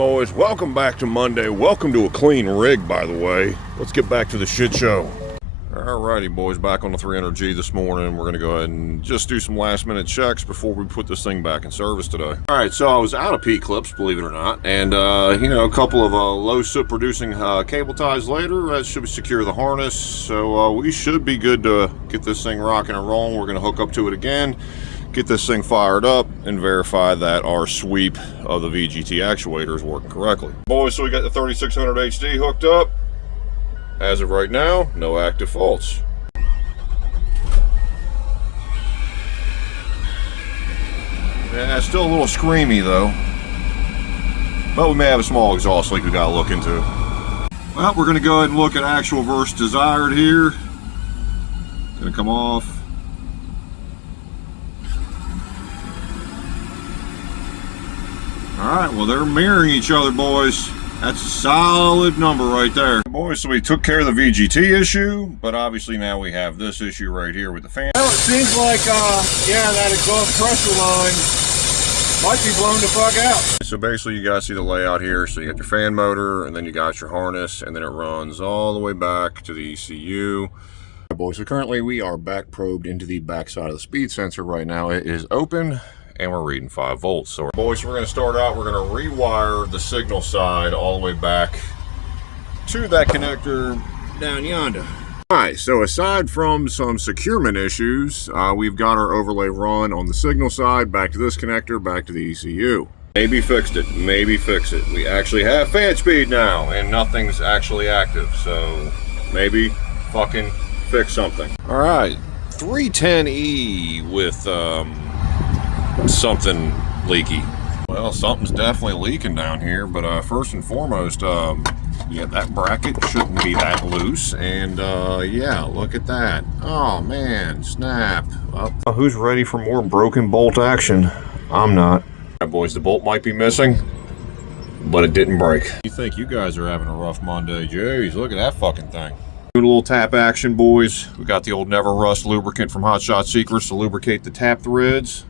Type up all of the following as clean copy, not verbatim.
boys, welcome back to Monday. Welcome to a clean rig, by the way. Let's get back to the shit show. Alrighty, boys, back on the 300G this morning. We're going to go ahead and just do some last minute checks before we put this thing back in service today. Alright, so I was out of P-clips, believe it or not, and a couple of low soot producing cable ties later, that should secure the harness, so we should be good to get this thing rocking and rolling. We're going to hook up to it again, get this thing fired up, and verify that our sweep of the VGT actuator is working correctly. Boys, so we got the 3600 HD hooked up. As of right now, no active faults. Yeah, it's still a little screamy though. But we may have a small exhaust leak we gotta look into. Well, we're gonna go ahead and look at actual versus desired here. Gonna come off. Alright, well they're mirroring each other, boys. That's a solid number right there. Boys, so we took care of the VGT issue, but obviously now we have this issue right here with the fan. Well, it seems like, that exhaust pressure line might be blown the fuck out. So basically you guys see the layout here. So you got your fan motor, and then you got your harness, and then it runs all the way back to the ECU. Right, boys, so currently we are back probed into the back side of the speed sensor right now. It is open, and we're reading 5 volts. So boys, we're going to start out, we're going to rewire the signal side all the way back to that connector down yonder. Alright, so aside from some securement issues, we've got our overlay run on the signal side, back to this connector, back to the ECU. Maybe fixed it, maybe fix it. We actually have fan speed now, and nothing's actually active, so maybe fucking fix something. Alright, 310E with something leaky. Well, something's definitely leaking down here, but first and foremost, yeah, that bracket shouldn't be that loose, and yeah, look at that. Oh man, snap. Who's ready for more broken bolt action? I'm not. Alright, boys, the bolt might be missing, but it didn't break. You think you guys are having a rough Monday? Jeez, look at that fucking thing. Do a little tap action, boys. We got the old Never Rust lubricant from Hot Shot Secrets to lubricate the tap threads.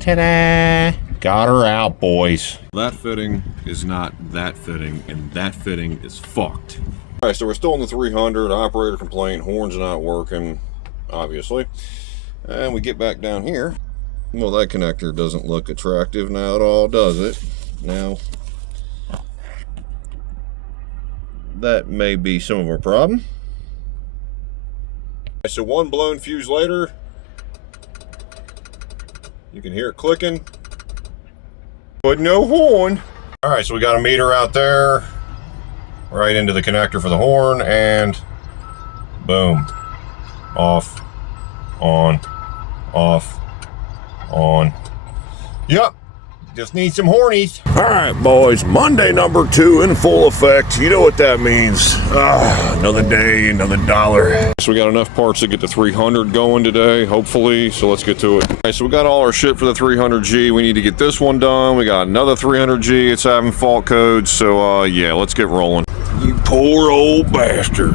Ta-da! Got her out, boys. That fitting is not that fitting, and that fitting is fucked. Alright, so we're still in the 300. Operator complaint, horn's not working, obviously. And we get back down here. Well, that connector doesn't look attractive now at all, does it? Now, that may be some of our problem. So one blown fuse later, you can hear it clicking, but no horn. All right, so we got a meter out there, right into the connector for the horn, and boom, off, on, off, on. Yep. Just need some hornies. All right, boys, Monday number 2 in full effect. You know what that means. Another day, another dollar. So we got enough parts to get the 300 going today, hopefully, so let's get to it. All right, so we got all our shit for the 300G. We need to get this one done. We got another 300G. It's having fault codes, so yeah, let's get rolling. You poor old bastard.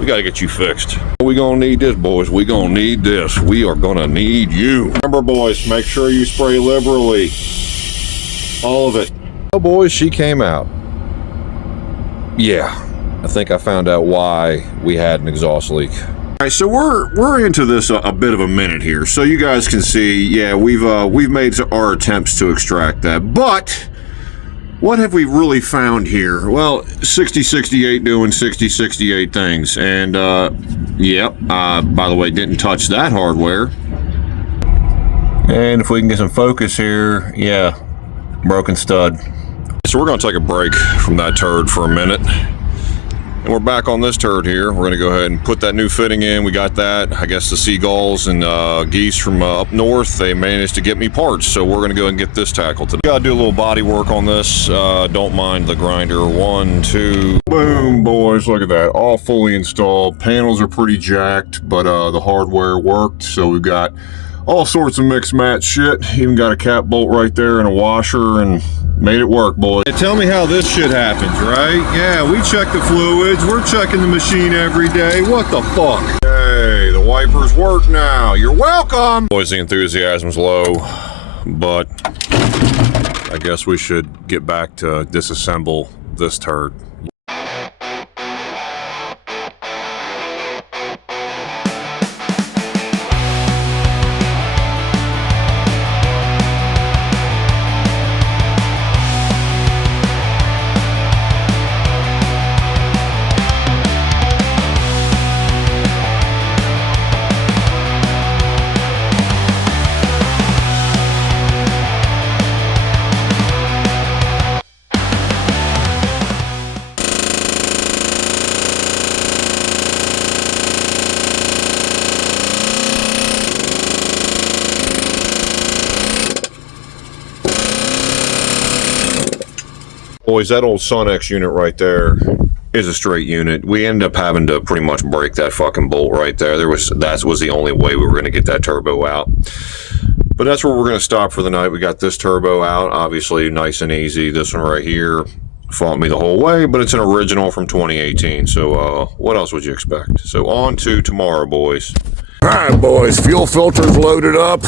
We got to get you fixed. We gonna need this, boys. We gonna need this. We are gonna need you. Remember, boys, make sure you spray liberally. All of it. Oh, boys, she came out. Yeah, I think I found out why we had an exhaust leak. All right, so we're into this a bit of a minute here, so you guys can see. Yeah, we've made our attempts to extract that, but what have we really found here? Well, 6068 doing 6068 things, and yep. By the way, didn't touch that hardware. And if we can get some focus here, yeah. Broken stud. So we're going to take a break from that turd for a minute, and we're back on this turd here. We're going to go ahead and put that new fitting in. We got that. I guess the seagulls and geese from up north, they managed to get me parts, so we're going to go and get this tackled today. Got to do a little body work on this. Don't mind the grinder. 1, 2, boom, boys, look at that, all fully installed. Panels are pretty jacked, but the hardware worked. So we've got All sorts of mixed match shit. Even got a cap bolt right there and a washer and made it work, boys. Hey, tell me how this shit happens, right? Yeah, we check the fluids. We're checking the machine every day. What the fuck? Hey, the wipers work now. You're welcome. Boys, the enthusiasm's low, but I guess we should get back to disassemble this turd. Boys, that old Sun-X unit right there is a straight unit. We ended up having to pretty much break that fucking bolt right there. That was the only way we were going to get that turbo out. But that's where we're going to stop for the night. We got this turbo out, obviously nice and easy. This one right here fought me the whole way, but it's an original from 2018. So what else would you expect? So on to tomorrow, boys. All right, boys, fuel filter's loaded up.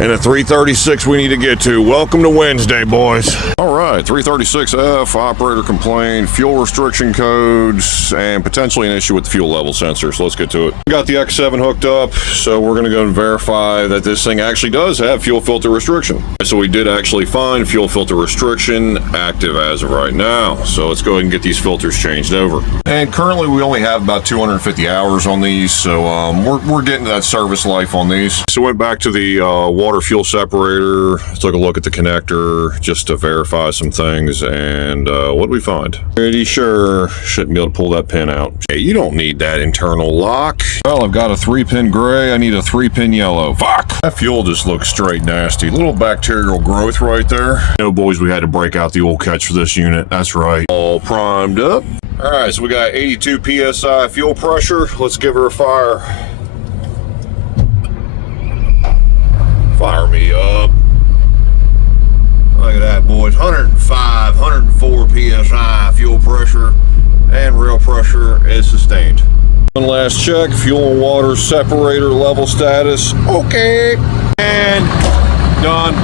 And a 336 we need to get to. Welcome to Wednesday, boys. All right, 336F, operator complaint, fuel restriction codes, and potentially an issue with the fuel level sensor. So let's get to it. We got the X7 hooked up, so we're gonna go and verify that this thing actually does have fuel filter restriction. So we did actually find fuel filter restriction active as of right now. So let's go ahead and get these filters changed over. And currently we only have about 250 hours on these, so we're getting to that service life on these. So went back to the water fuel separator, took a look at the connector just to verify some things, and what did we find? Pretty sure shouldn't be able to pull that pin out. Hey, you don't need that internal lock. Well, I've got a 3-pin gray, I need a 3-pin yellow. Fuck! That fuel just looks straight nasty. Little bacterial growth right there. No, boys, we had to break out the old catch for this unit. That's right. All primed up. All right, so we got 82 PSI fuel pressure. Let's give her a fire. Fire me up. Look at that, boys. 105, 104 PSI fuel pressure, and rail pressure is sustained. One last check. Fuel and water separator level status. Okay. And done.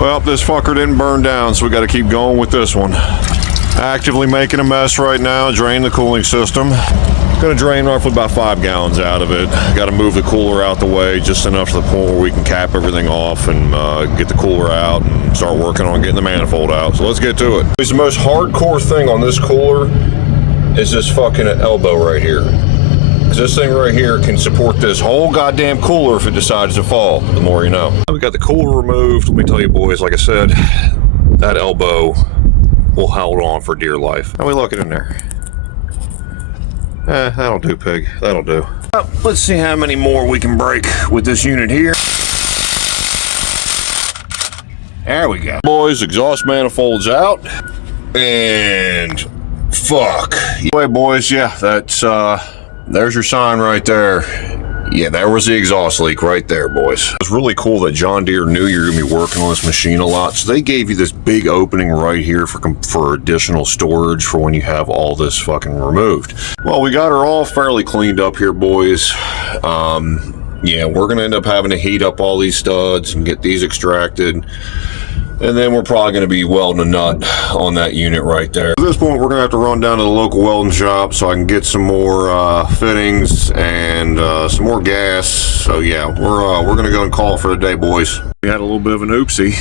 Well, this fucker didn't burn down, so we got to keep going with this one. Actively making a mess right now. Drain the cooling system. Gonna drain roughly about 5 gallons out of it. Got to move the cooler out the way just enough to the point where we can cap everything off and get the cooler out and start working on getting the manifold out. So let's get to it. The most hardcore thing on this cooler is this fucking elbow right here. Because this thing right here can support this whole goddamn cooler if it decides to fall. The more you know. We got the cooler removed. Let me tell you, boys, like I said, that elbow will hold on for dear life. How we looking in there? That'll do, pig. That'll do. Let's see how many more we can break with this unit here. There we go. Boys, exhaust manifold's out. And fuck. Anyway, boys, yeah, that's there's your sign right there. Yeah, there was the exhaust leak right there, boys. It's really cool that John Deere knew you were gonna be working on this machine a lot, so they gave you this big opening right here for additional storage for when you have all this fucking removed. Well, we got her all fairly cleaned up here, boys. Yeah, we're gonna end up having to heat up all these studs and get these extracted. And then we're probably going to be welding a nut on that unit right there. At this point, we're going to have to run down to the local welding shop so I can get some more fittings and some more gas. So yeah, we're going to go and call it for the day, boys. We had a little bit of an oopsie.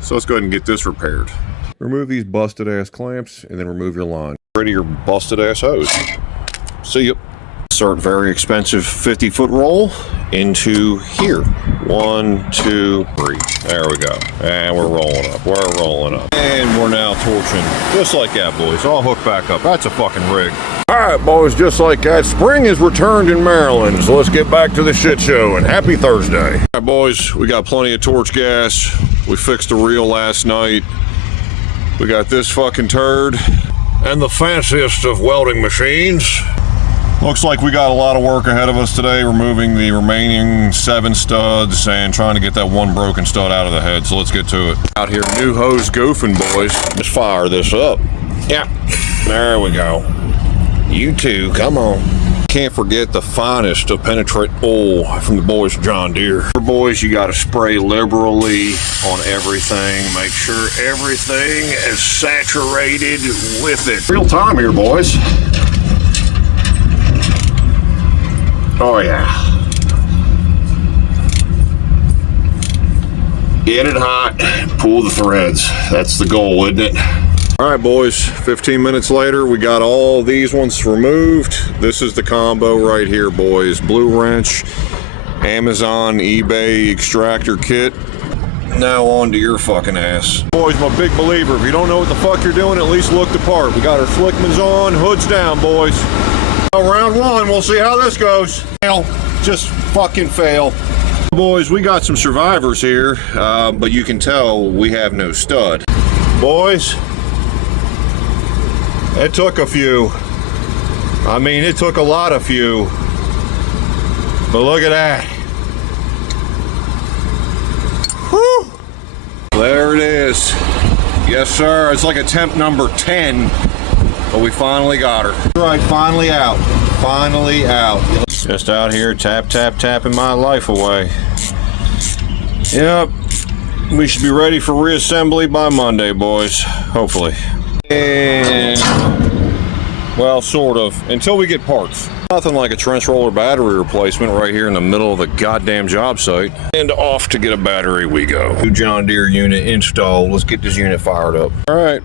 So let's go ahead and get this repaired. Remove these busted ass clamps and then remove your line. Ready your busted ass hose. See ya. Insert very expensive 50-foot roll into here. 1, 2, 3. There we go. And we're rolling up. We're rolling up. And we're now torching. Just like that, boys. All hooked back up. That's a fucking rig. All right, boys. Just like that. Spring is returned in Maryland. So let's get back to the shit show. And happy Thursday. All right, boys. We got plenty of torch gas. We fixed the reel last night. We got this fucking turd. And the fanciest of welding machines. Looks like we got a lot of work ahead of us today, removing the remaining 7 studs and trying to get that one broken stud out of the head. So let's get to it. Out here, new hose goofing, boys. Let's fire this up. Yeah, there we go. You two, come on. Can't forget the finest of penetrant oil from the boys from John Deere. Boys, you got to spray liberally on everything. Make sure everything is saturated with it. Real time here, boys. Oh yeah. Get it hot, pull the threads. That's the goal, isn't it? All right, boys, 15 minutes later, we got all these ones removed. This is the combo right here, boys. Blue wrench, Amazon, eBay extractor kit. Now on to your fucking ass. Boys, I'm a big believer. If you don't know what the fuck you're doing, at least look the part. We got our slickmans on, hoods down, boys. Round one, we'll see how this goes. Fail, just fucking fail. Boys, we got some survivors here, but you can tell we have no stud. Boys, it took a few. I mean, it took a lot of few. But look at that. Whew. There it is. Yes, sir. It's like attempt number 10. But we finally got her. Right, finally out. Finally out. Just out here tapping my life away. Yep. We should be ready for reassembly by Monday, boys. Hopefully. And, well, sort of. Until we get parts. Nothing like a trench roller battery replacement right here in the middle of the goddamn job site. And off to get a battery we go. New John Deere unit installed. Let's get this unit fired up. All right.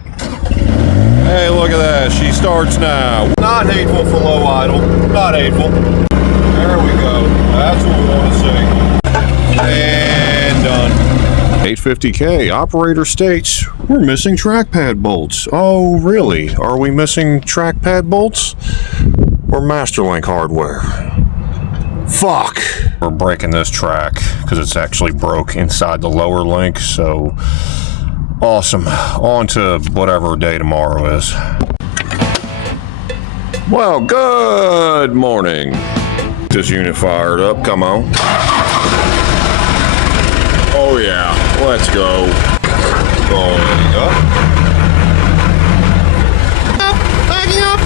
Hey, look at that. She starts now. Not hateful for low idle. Not hateful. There we go. That's what we want to see. And done. 850K. Operator states, we're missing trackpad bolts. Oh, really? Are we missing trackpad bolts? Or Masterlink hardware? Fuck. We're breaking this track because it's actually broke inside the lower link, so... Awesome. On to whatever day tomorrow is. Well, good morning. This unit fired up. Come on. Oh, yeah. Let's go. Going up. Backing up.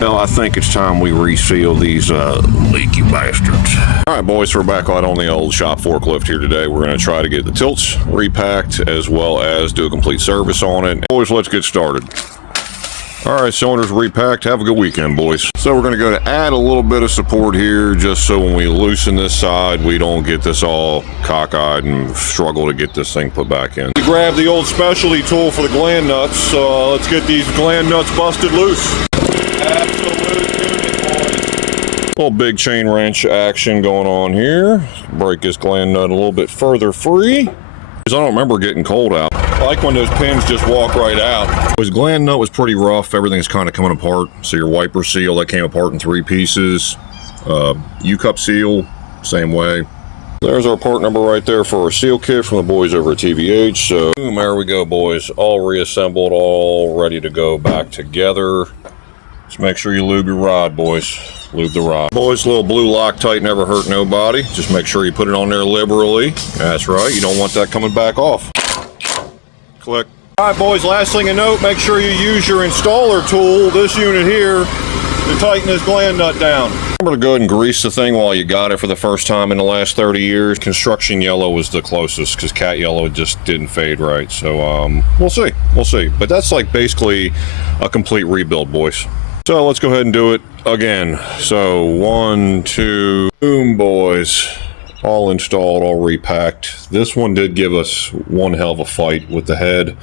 Well, I think it's time we reseal these leaky bastards. All right, boys, we're back out on the old shop forklift here today. We're going to try to get the tilts repacked as well as do a complete service on it. Boys, let's get started. All right, cylinders repacked. Have a good weekend, boys. So we're going to add a little bit of support here just so when we loosen this side, we don't get this all cockeyed and struggle to get this thing put back in. We grabbed the old specialty tool for the gland nuts, so let's get these gland nuts busted loose. Little big chain wrench action going on here. Break this gland nut a little bit further free. Because I don't remember getting cold out. I like when those pins just walk right out. This gland nut was pretty rough. Everything's kind of coming apart. So your wiper seal, that came apart in 3 pieces. U-cup seal, same way. There's our part number right there for our seal kit from the boys over at TVH. So boom, there we go, boys. All reassembled, all ready to go back together. Just make sure you lube your rod, boys. Lube the rod. Boys, little blue Loctite never hurt nobody. Just make sure you put it on there liberally. That's right. You don't want that coming back off. Click. All right, boys, last thing to note, make sure you use your installer tool, this unit here, to tighten this gland nut down. Remember to go ahead and grease the thing while you got it for the first time in the last 30 years. Construction yellow was the closest because cat yellow just didn't fade right. So we'll see. We'll see. But that's like basically a complete rebuild, boys. So let's go ahead and do it again. So 1, 2, boom, boys. All installed, all repacked. This one did give us one hell of a fight with the head.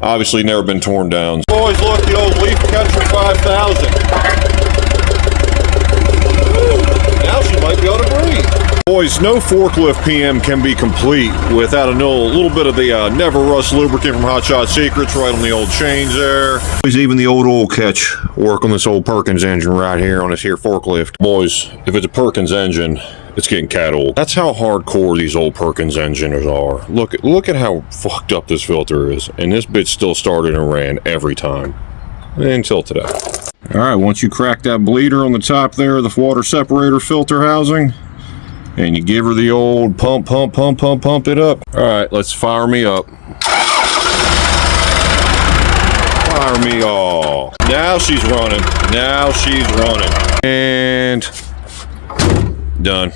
Obviously never been torn down. Boys, look, the old Leaf Catcher 5000. Woo, now she might be able to breathe. Boys, no forklift PM can be complete without a little bit of the Never Rust lubricant from Hot Shot Secrets right on the old chains there. Boys, even the old oil catch work on this old Perkins engine right here on this here forklift. Boys, if it's a Perkins engine, it's getting cat oil. That's how hardcore these old Perkins engines are. Look at how fucked up this filter is. And this bitch still started and ran every time. until today. All right, once you crack that bleeder on the top there of the water separator filter housing, and you give her the old pump it up. All right, let's fire me up. Fire me all. Now she's running. Now she's running. And done.